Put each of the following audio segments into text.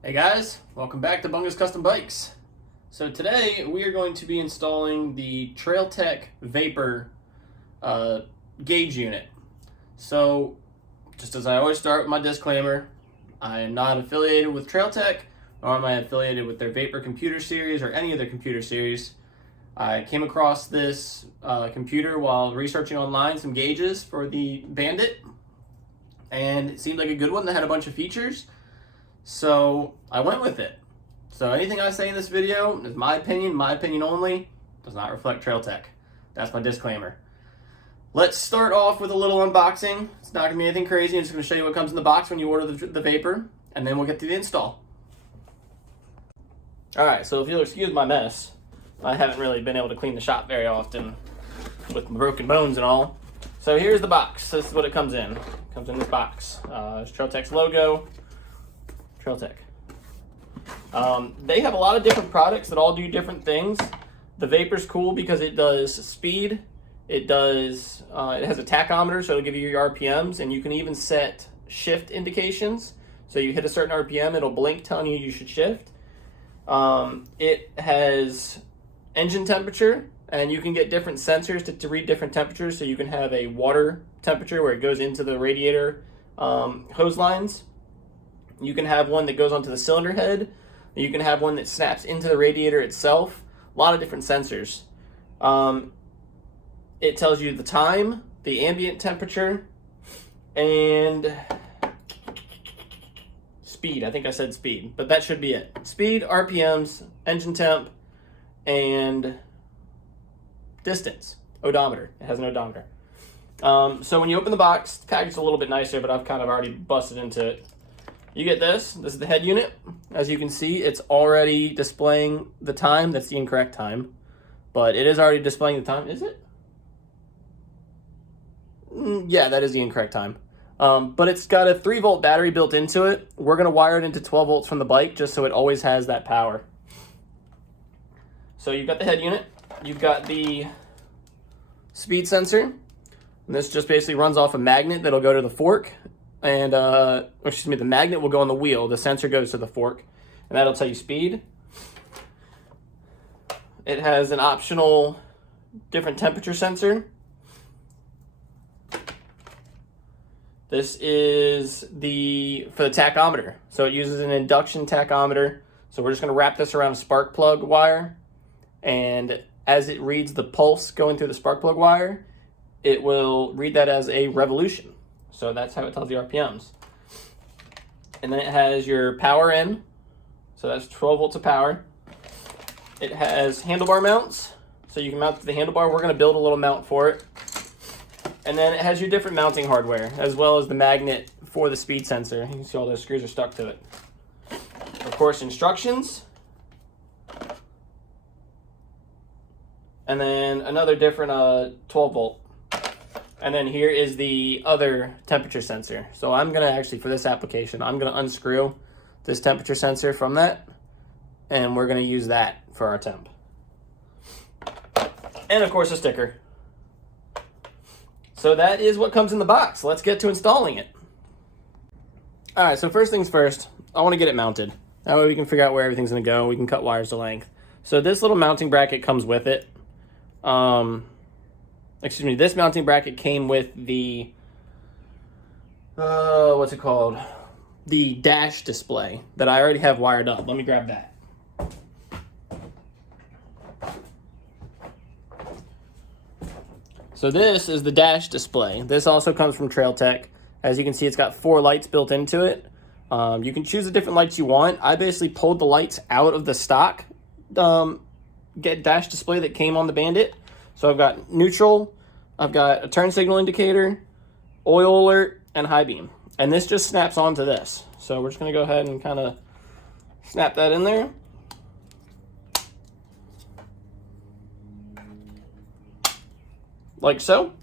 Hey guys, welcome back to Bungus Custom Bikes. So today we are going to be installing the Trailtech Vapor gauge unit. So just as I always start with my disclaimer, I am not affiliated with Trailtech, nor am I affiliated with their Vapor computer series or any of their computer series. I came across this computer while researching online some gauges for the Bandit, and it seemed like a good one that had a bunch of features. So I went with it. So anything I say in this video is my opinion only, does not reflect Trailtech. That's my disclaimer. Let's start off with a little unboxing. It's not gonna be anything crazy. I'm just gonna show you what comes in the box when you order the Vapor, and then we'll get to the install. All right, so if you'll excuse my mess, I haven't really been able to clean the shop very often with my broken bones and all. So here's the box. This is what it comes in. It comes in this box. It's Trailtech's logo. Trailtech. They have a lot of different products that all do different things. The Vapor's cool because it does speed. It has a tachometer, so it'll give you your RPMs, and you can even set shift indications. So you hit a certain RPM, it'll blink telling you should shift. It has engine temperature, and you can get different sensors to read different temperatures. So you can have a water temperature where it goes into the radiator hose lines. You can have one that goes onto the cylinder head. You can have one that snaps into the radiator itself. A lot of different sensors. It tells you the time, the ambient temperature, and speed. I think I said speed, but that should be it. Speed, RPMs, engine temp, and distance. Odometer. It has an odometer. So when you open the box, the package is a little bit nicer, but I've kind of already busted into it. You get this. This is the head unit. As you can see, it's already displaying the time. That's the incorrect time, but it is already displaying the time. Is it? Yeah, that is the incorrect time. But it's got a 3-volt battery built into it. We're going to wire it into 12 volts from the bike just so it always has that power. So you've got the head unit. You've got the speed sensor. And this just basically runs off a magnet that'll go to the fork. And, the magnet will go on the wheel. The sensor goes to the fork, and that'll tell you speed. It has an optional different temperature sensor. This is for the tachometer. So it uses an induction tachometer. So we're just going to wrap this around a spark plug wire. And as it reads the pulse going through the spark plug wire, it will read that as a revolution. So that's how it tells the RPMs. And then it has your power in. So that's 12 volts of power. It has handlebar mounts. So you can mount to the handlebar. We're going to build a little mount for it. And then it has your different mounting hardware, as well as the magnet for the speed sensor. You can see all those screws are stuck to it. Of course, instructions. And then another different 12 volt. And then here is the other temperature sensor. So I'm going to actually, for this application, I'm going to unscrew this temperature sensor from that. And we're going to use that for our temp. And of course a sticker. So that is what comes in the box. Let's get to installing it. All right, so first things first, I want to get it mounted. That way we can figure out where everything's going to go. We can cut wires to length. So this little mounting bracket comes with it. This mounting bracket came with the, what's it called? The dash display that I already have wired up. Let me grab that. So this is the dash display. This also comes from Trailtech. As you can see, it's got 4 lights built into it. You can choose the different lights you want. I basically pulled the lights out of the stock dash display that came on the Bandit. So I've got neutral, I've got a turn signal indicator, oil alert, and high beam. And this just snaps onto this. So we're just going to go ahead and kind of snap that in there. Like so.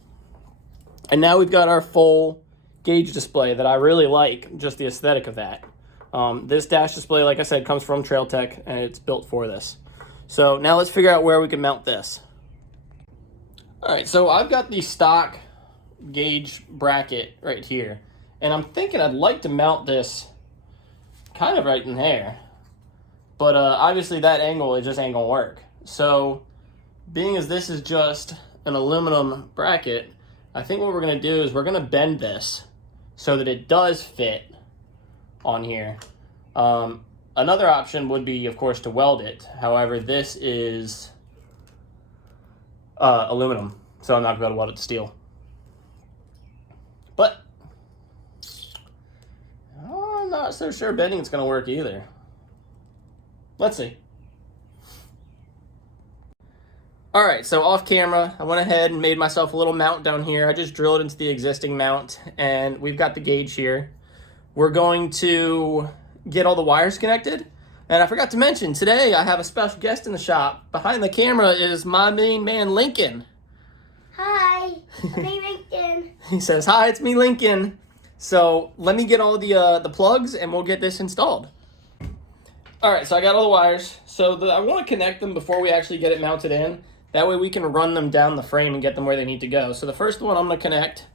And now we've got our full gauge display that I really like, just the aesthetic of that. This dash display, like I said, comes from Trailtech, and it's built for this. So now let's figure out where we can mount this. All right, so I've got the stock gauge bracket right here, and I'm thinking I'd like to mount this kind of right in there. But obviously that angle, it just ain't gonna work. So being as this is just an aluminum bracket, I think what we're gonna do is we're gonna bend this so that it does fit on here. Another option would be, of course, to weld it. However, this is aluminum, so I'm not gonna be able to weld it to steel. But I'm not so sure bending it's gonna work either. Let's see. All right, so off camera, I went ahead and made myself a little mount down here. I just drilled into the existing mount, and we've got the gauge here. We're going to get all the wires connected. And I forgot to mention, today I have a special guest in the shop. Behind the camera is my main man, Lincoln. Hi, I'm Lincoln. He says, hi, it's me, Lincoln. So let me get all the plugs, and we'll get this installed. All right, so I got all the wires. So I want to connect them before we actually get it mounted in. That way we can run them down the frame and get them where they need to go. So the first one I'm going to connect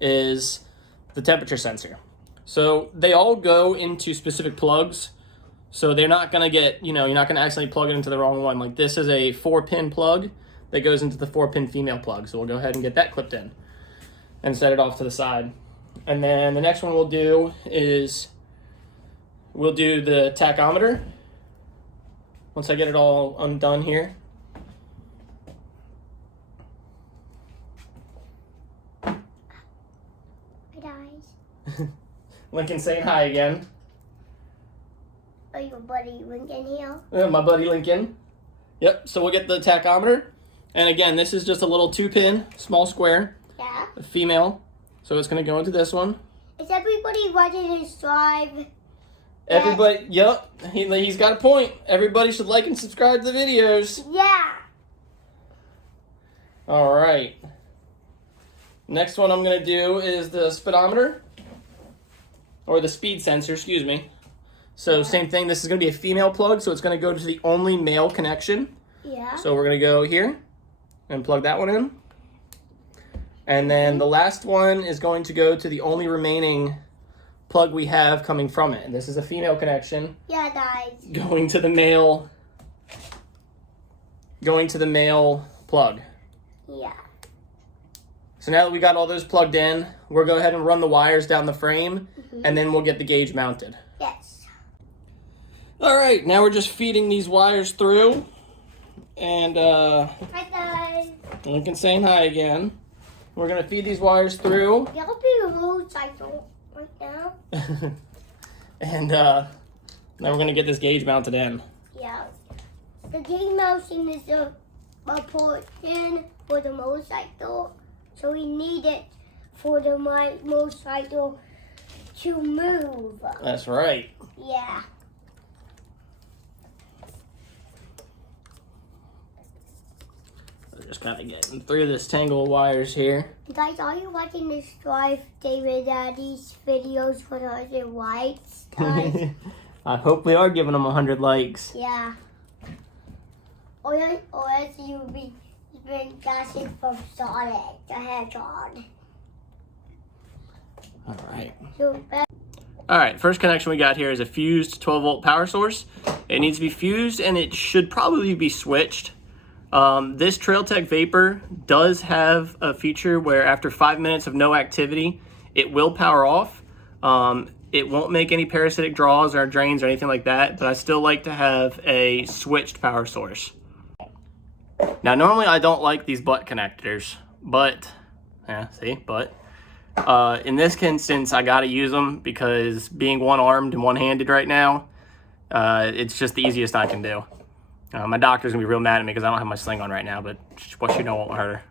is the temperature sensor. So they all go into specific plugs. So they're not going to get, you're not going to accidentally plug it into the wrong one. Like this is a 4-pin plug that goes into the 4-pin female plug. So we'll go ahead and get that clipped in and set it off to the side. And then the next one we'll do is we'll do the tachometer. Once I get it all undone here. Hi guys. Lincoln saying hi again. Are your buddy Lincoln here? My buddy Lincoln. Yep, so we'll get the tachometer. And again, this is just a little 2-pin, small square. Yeah. A female. So it's going to go into this one. Is everybody watching this drive? Everybody, yep, he's got a point. Everybody should like and subscribe to the videos. Yeah. All right. Next one I'm going to do is the speedometer. Or the speed sensor, excuse me. So same thing, this is going to be a female plug, so it's going to go to the only male connection. Yeah. So we're going to go here and plug that one in. And then the last one is going to go to the only remaining plug we have coming from it. And this is a female connection. Yeah, guys. Going to the male plug. Yeah. So now that we got all those plugged in, we'll go ahead and run the wires down the frame, and then we'll get the gauge mounted. Yes. All right, now we're just feeding these wires through. And Hi guys. Lincoln saying hi again. We're gonna feed these wires through. Y'all be a motorcycle right now. And now we're gonna get this gauge mounted in. Yeah. The gauge mounting is a portion for the motorcycle, so we need it for the motorcycle to move. That's right. Yeah. We're just kind of getting through this tangle of wires here. Guys, are you watching this Drive David Daddy's videos for 100 likes, guys? I hope we are giving them 100 likes. Yeah. Or else you'll be dashing from Sonic the Hedgehog. All right. So, All right, first connection we got here is a fused 12-volt power source. It needs to be fused, and it should probably be switched. This Trailtech Vapor does have a feature where after 5 minutes of no activity, it will power off. It won't make any parasitic draws or drains or anything like that, but I still like to have a switched power source. Now, normally I don't like these butt connectors, but, in this instance, I gotta use them because being one-armed and one-handed right now, it's just the easiest I can do. My doctor's gonna be real mad at me because I don't have my sling on right now, but what you know won't hurt her.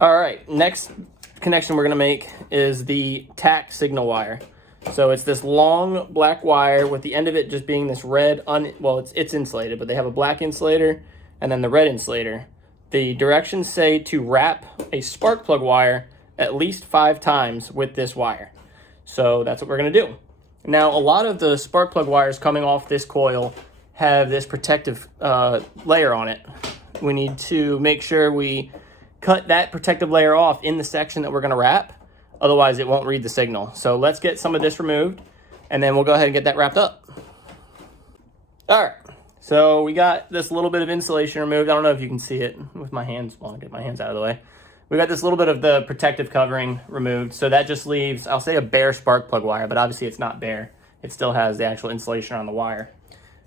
All right, next connection we're gonna make is the Tac Signal Wire. So it's this long black wire with the end of it just being this red, it's insulated, but they have a black insulator and then the red insulator. The directions say to wrap a spark plug wire at least 5 times with this wire. So that's what we're gonna do. Now, a lot of the spark plug wires coming off this coil have this protective layer on it. We need to make sure we cut that protective layer off in the section that we're gonna wrap. Otherwise, it won't read the signal. So let's get some of this removed, and then we'll go ahead and get that wrapped up. All right, so we got this little bit of insulation removed. I don't know if you can see it with my hands. Well, I'll get my hands out of the way. We got this little bit of the protective covering removed, so that just leaves, I'll say, a bare spark plug wire, but obviously it's not bare. It still has the actual insulation on the wire.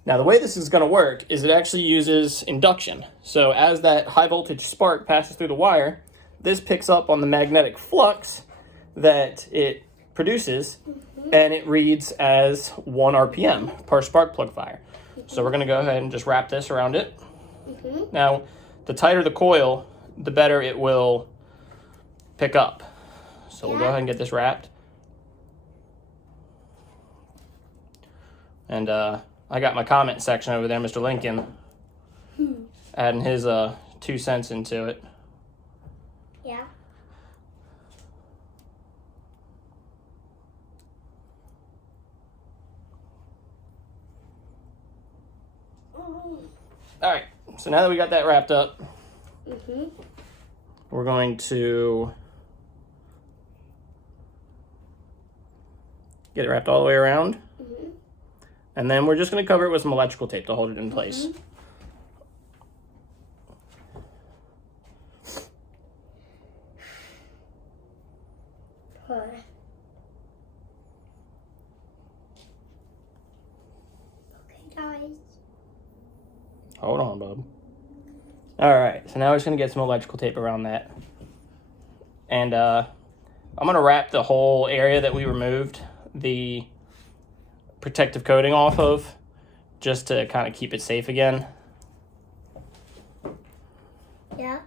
Now, the way this is going to work is it actually uses induction. So as that high voltage spark passes through the wire, this picks up on the magnetic flux that it produces, and it reads as 1 RPM per spark plug fire. So we're going to go ahead and just wrap this around it. Now, the tighter the coil, the better it will pick up. So we'll go ahead and get this wrapped. And I got my comment section over there, Mr. Lincoln, adding his 2 cents into it. Yeah. All right, so now that we got that wrapped up, we're going to get it wrapped all the way around. And then we're just going to cover it with some electrical tape to hold it in place. Okay, guys. Hold on, bub. All right, so now we're just going to get some electrical tape around that. And I'm going to wrap the whole area that we removed the protective coating off of, just to kind of keep it safe again. Yeah.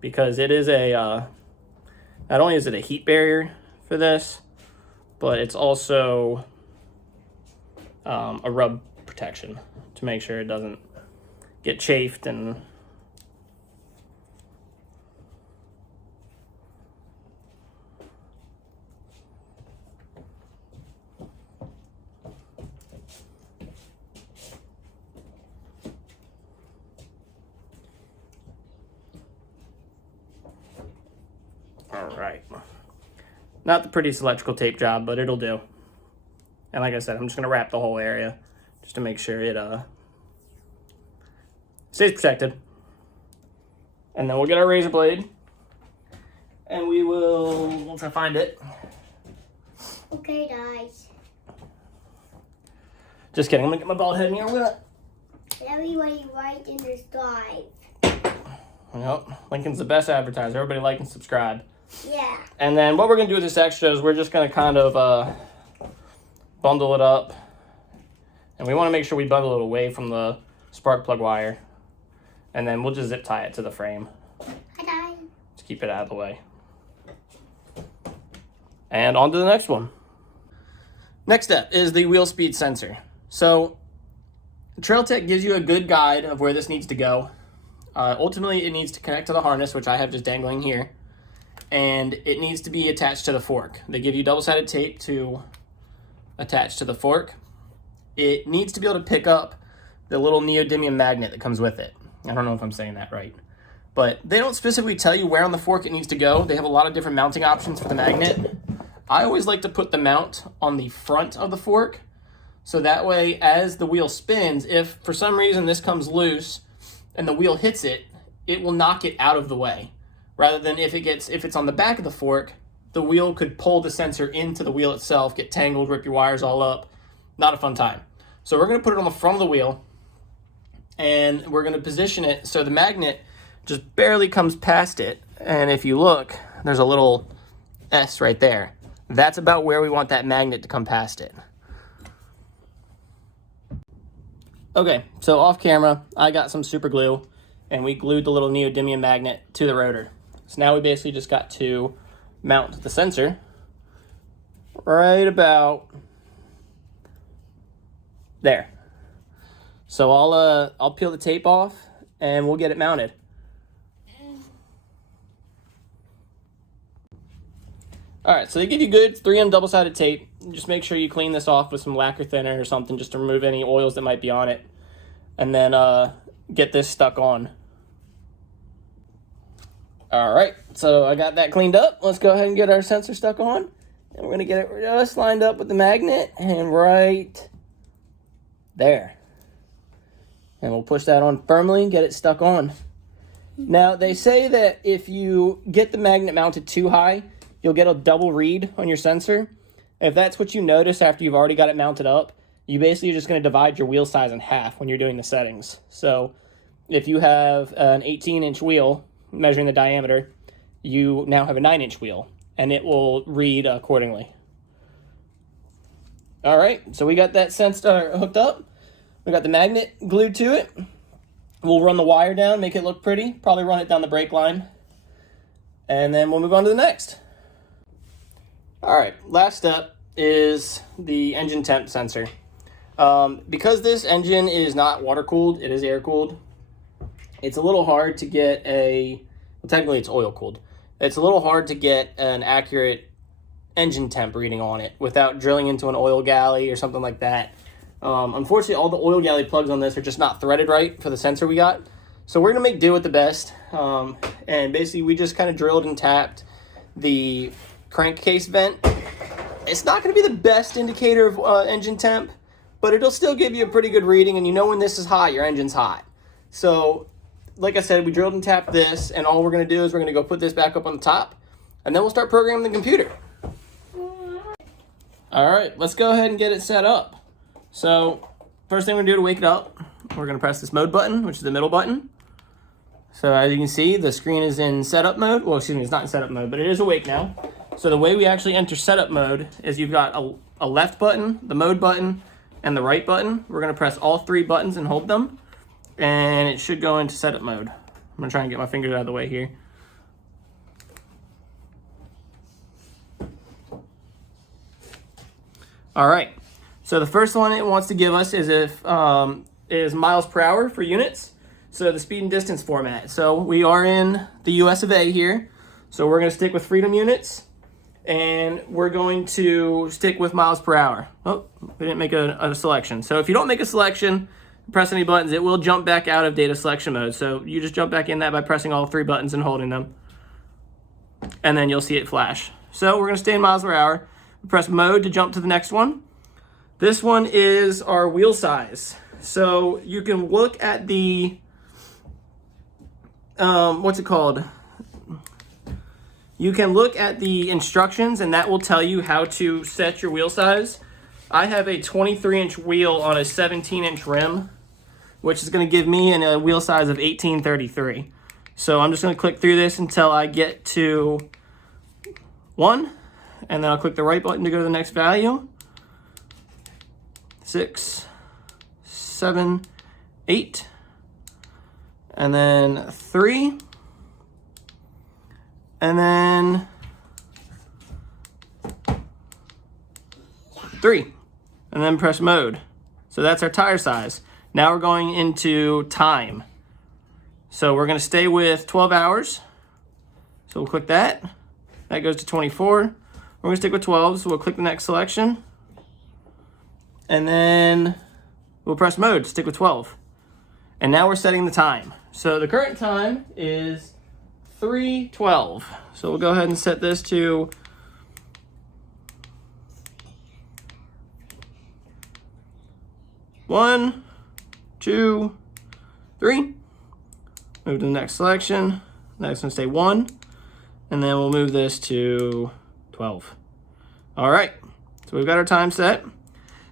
Because it is a, not only is it a heat barrier for this, but it's also a rub protection to make sure it doesn't get chafed and all right. Not the prettiest electrical tape job, but it'll do. And like I said, I'm just gonna wrap the whole area just to make sure it stays protected. And then we'll get our razor blade, and we will, once I find it. Okay, guys. Just kidding, I'm gonna get my bald head in here. I'm gonna. Everybody right in the side. Yep, Lincoln's the best advertiser. Everybody like and subscribe. Yeah. And then what we're gonna do with this extra is we're just gonna kind of bundle it up. And we wanna make sure we bundle it away from the spark plug wire. And then we'll just zip tie it to the frame. Hi, guys. To keep it out of the way. And on to the next one. Next step is the wheel speed sensor. So Trailtech gives you a good guide of where this needs to go. Ultimately, it needs to connect to the harness, which I have just dangling here. And it needs to be attached to the fork. They give you double-sided tape to attach to the fork. It needs to be able to pick up the little neodymium magnet that comes with it. I don't know if I'm saying that right. But they don't specifically tell you where on the fork it needs to go. They have a lot of different mounting options for the magnet. I always like to put the mount on the front of the fork, so that way as the wheel spins, if for some reason this comes loose and the wheel hits it, it will knock it out of the way. Rather than if it's on the back of the fork, the wheel could pull the sensor into the wheel itself, get tangled, rip your wires all up. Not a fun time. So we're going to put it on the front of the wheel, and we're going to position it so the magnet just barely comes past it. And if you look, there's a little S right there. That's about where we want that magnet to come past it. Okay, so off camera, I got some super glue, and we glued the little neodymium magnet to the rotor. So now we basically just got to mount the sensor right about there. So I'll peel the tape off, and we'll get it mounted. All right, so they give you good 3M double-sided tape. Just make sure you clean this off with some lacquer thinner or something just to remove any oils that might be on it. And then get this stuck on. All right, so I got that cleaned up. Let's go ahead and get our sensor stuck on, And we're going to get it just lined up with the magnet and right there. And we'll push that on firmly and get it stuck on. Now, they say that if you get the magnet mounted too high, you'll get a double read on your sensor. If that's what you notice after you've already got it mounted up, you basically are just going to divide your wheel size in half when you're doing the settings. So if you have an 18-inch wheel measuring the diameter, you now have a 9-inch wheel, and it will read accordingly. All right, so we got that sensor hooked up. We got the magnet glued to it. We'll run the wire down, make it look pretty, probably run it down the brake line, and then we'll move on to the next. All right, last step is the engine temp sensor. Because this engine is not water-cooled, it is air-cooled, it's a little hard to get well, technically it's oil-cooled. It's a little hard to get an accurate engine temp reading on it without drilling into an oil galley or something like that. Unfortunately, all the oil galley plugs on this are just not threaded right for the sensor we got. So we're going to make do with the best. And basically, we just kind of drilled and tapped the crankcase vent. It's not going to be the best indicator of engine temp, but it'll still give you a pretty good reading. And you know when this is hot, your engine's hot. So, like I said, we drilled and tapped this. And all we're going to do is we're going to go put this back up on the top. And then we'll start programming the computer. All right, let's go ahead and get it set up. So, first thing we're going to do to wake it up, we're going to press this mode button, which is the middle button. So, as you can see, the screen is in setup mode. Well, excuse me, it's not in setup mode, but it is awake now. So, the way we actually enter setup mode is you've got a left button, the mode button, and the right button. We're going to press all three buttons and hold them, and it should go into setup mode. I'm going to try and get my fingers out of the way here. All right. So the first one it wants to give us is is miles per hour for units. So the speed and distance format. So we are in the US of A here. So we're going to stick with freedom units, and we're going to stick with miles per hour. Oh, we didn't make a selection. So if you don't make a selection, press any buttons, it will jump back out of data selection mode. So you just jump back in that by pressing all three buttons and holding them, and then you'll see it flash. So we're going to stay in miles per hour. Press mode to jump to the next one. This one is our wheel size. So you can look at the, what's it called? You can look at the instructions, and that will tell you how to set your wheel size. I have a 23-inch wheel on a 17-inch rim, which is going to give me a wheel size of 1833. So I'm just going to click through this until I get to 1, and then I'll click the right button to go to the next value. 6, 7, 8, and then 3, and then 3, and then press mode. So that's our tire size. Now we're going into time. So we're going to stay with 12 hours. So we'll click that. That goes to 24. We're going to stick with 12, so we'll click the next selection. And then we'll press mode to stick with 12. And now we're setting the time. So the current time is 3:12. So we'll go ahead and set this to 1, 2, 3. Move to the next selection. Next one, stay 1. And then we'll move this to 12. All right, so we've got our time set.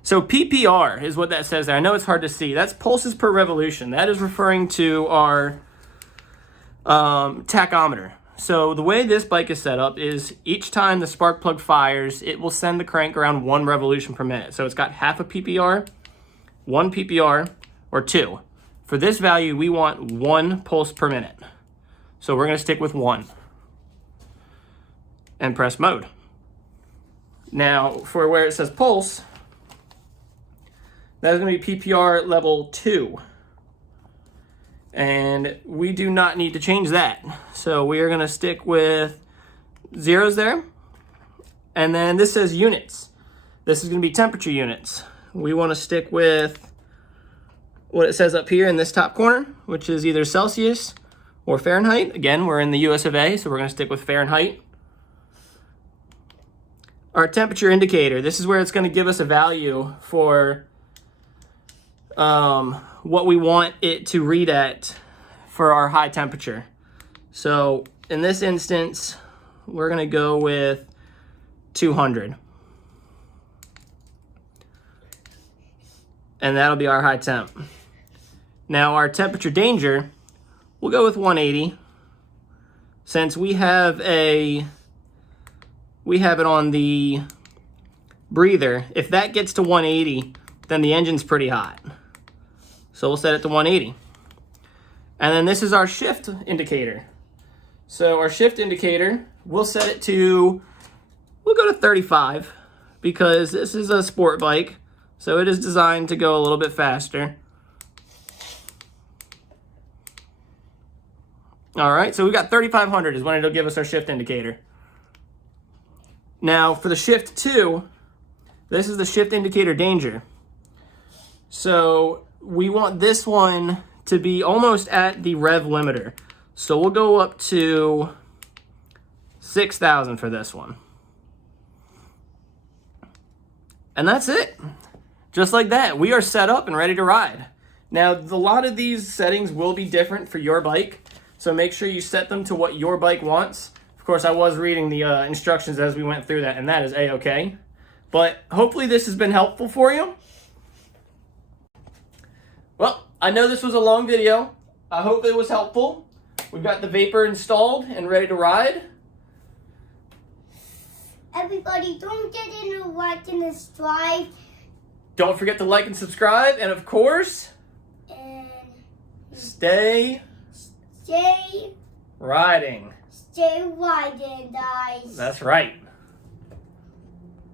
So PPR is what that says there. I know it's hard to see. That's pulses per revolution. That is referring to our tachometer. So the way this bike is set up is each time the spark plug fires, it will send the crank around 1 revolution per minute. So it's got half a PPR, 1 PPR, or 2. For this value, we want 1 pulse per minute. So we're going to stick with 1 and press mode. Now, for where it says pulse, that is going to be PPR level 2. And we do not need to change that. So we are going to stick with zeros there. And then this says units. This is going to be temperature units. We want to stick with what it says up here in this top corner, which is either Celsius or Fahrenheit. Again, we're in the US of A, so we're going to stick with Fahrenheit. our temperature indicator. This is where it's going to give us a value for what we want it to read at for our high temperature. So in this instance, we're going to go with 200. And that'll be our high temp. Now our temperature danger, we'll go with 180. Since we have it on the breather, if that gets to 180, then the engine's pretty hot. So we'll set it to 180. And then this is our shift indicator. So our shift indicator, we'll set it to, we'll go to 35 because this is a sport bike. So it is designed to go a little bit faster. All right, so we got 3,500 is when it'll give us our shift indicator. Now for the shift 2, this is the shift indicator danger. So we want this one to be almost at the rev limiter. So we'll go up to 6,000 for this one. And that's it. Just like that, we are set up and ready to ride. Now, a lot of these settings will be different for your bike, so make sure you set them to what your bike wants. Of course, I was reading the instructions as we went through that, and that is A-okay. But hopefully this has been helpful for you. Well, I know this was a long video. I hope it was helpful. We've got the Vapor installed and ready to ride. Everybody, don't get in a like and subscribe. Don't forget to like and subscribe, and of course, stay riding. Stay riding, guys. That's right.